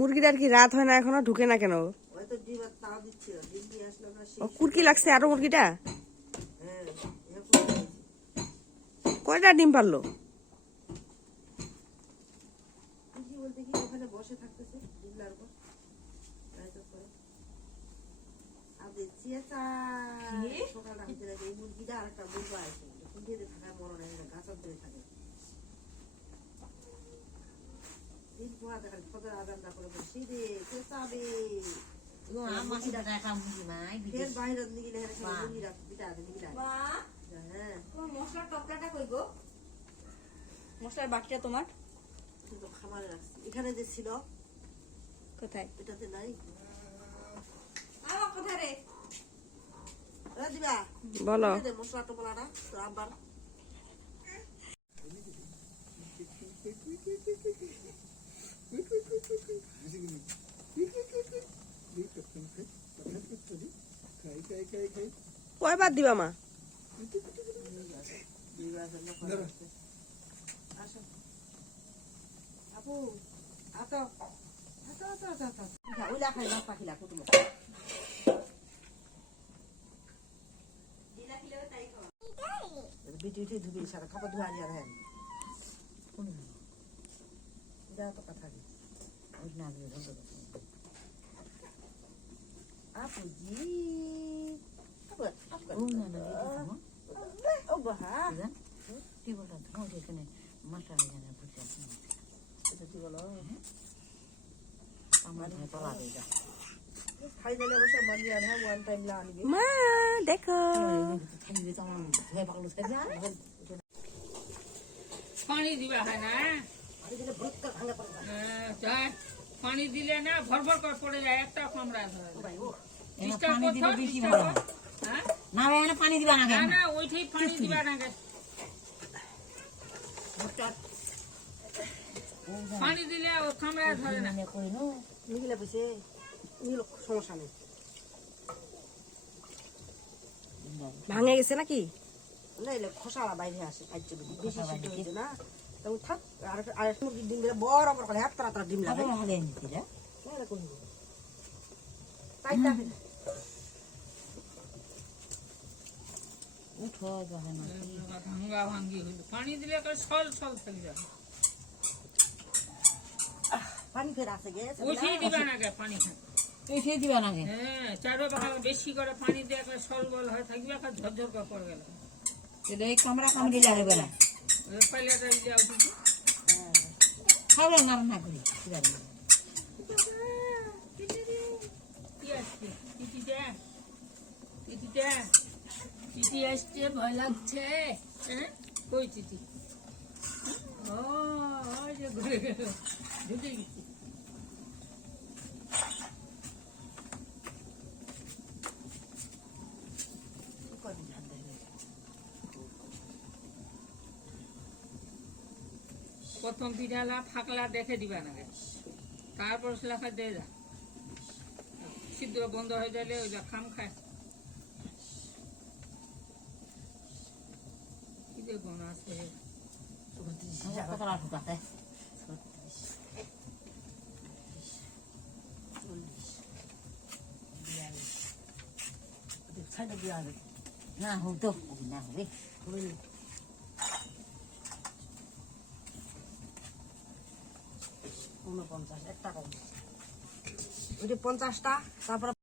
মুরগিটার কি রাত হয় না এখনো ঢুকে না কেন? ও কুরকি লাগছে আরো মুরগিটা। কয়টা ডিম পারলো? মশলার বাকিটা তোমার এখানে যে ছিল কোথায়? এটাতে নাই কোথায় রে? দিবা বলো। মশলা তো বলা না তো আবার কয়বার দিবা মা? আপু আতো আতো আতো আতো আতো ওইলা খাই না পাখিলা কুটুম বিটি উঠে ধুবি সারা খাবার ধুয়া নিয়ে রাখেন যা তো কথা দি ওই না দিয়ে ধরো আপুজি ও না না ও বাহা কি বলতো তোমার এখানে মাথা জানা বুঝছ এটা কি বলো আমার পালা দেই যা খাই দিলে অবশ্য মন যায় না ওয়ান টাইম লা আনবি মা দেখো খাইবে তো আমার ভয় পাগল হয়ে যায় পানি দিবা হয় না আরে দিলে ভরত ভাঙা পড়ে যায় পানি দিলে না ভরভর করে পড়ে যায় একটা কামড়া ধরে ভাই ও পানি দিলে বেশি ভালো হ্যাঁ না ভাই না পানি দিবা না না না ওইটাই পানি দিবা না পানি দিলে ও কামড়া ধরে না কইনো নিগিলা বসে নিল সমস্যা নেই ভাঙে গেছে নাকি? না এলে খোসালা বাইরে আসে খাইতে বেশি সিদ্ধ হইছে না তখন থাক আর মুরগির ডিম দিলে বড় বড় করে হাত তারা ডিম লাগে হালে নিতে যা না কইনো তাই তা উঠো যাবে না ভাঙ্গা ভাঙ্গি হইল পানি দিলে সল সল থেকে যাবে পানি ফের আসে গেছে ওইটাই দিবা না পানি ওইটাই দিবা না হ্যাঁ চারো ভাগ বেশি করে পানি দিয়ে একটা সল বল হয় থাকবে একটা ঝরঝর করে পড়ে গেল এটা এই কামড়া কামড়ি লাগবে না পাইলেটা দিলে আউট খাবে না না করি চিঠি আসছে ভয় লাগছে কই চিঠি ও যে ঘুরে গেল ঢুকে গেছি প্রথম পিঠালা ফাঁকলা দেখে দিবা না তারপর সেলাখা দিয়ে যা সিদ্ধ বন্ধ হয়ে গেলে ওই যা খাম খায় কি যে গণ আছে না হতো না হবে 49 একটা কম ওই যে 50টা তারপর